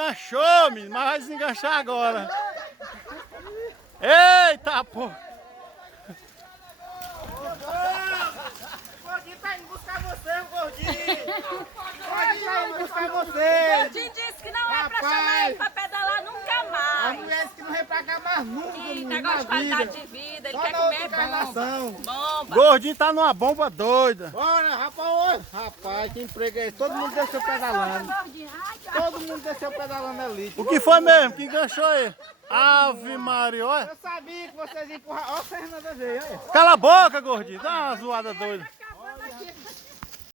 Enganchou, menino, mas vai desenganchar agora. Eita, pô. Gordinho tá indo buscar você, Gordinho! Gordinho tá indo buscar você! Gordinho disse que não é pra chamar ele pra pedalar nunca A mais. mulher disse que não vem pra cá mais nunca, Que menino, negócio de na qualidade vida. de vida, ele Só quer na comer outra bomba. encarnação. Bomba. Gordinho tá numa bomba doida. Bora, rapaz, rapaz, que emprego é esse? Todo mundo desceu pedalando. Todo mundo desceu pedalando ali. O que foi mesmo? Que enganchou aí? Ave Maria, olha. Eu sabia que vocês empurraram. Olha o Fernanda veio, olha. Cala a boca, gordinho. Dá uma zoada doida.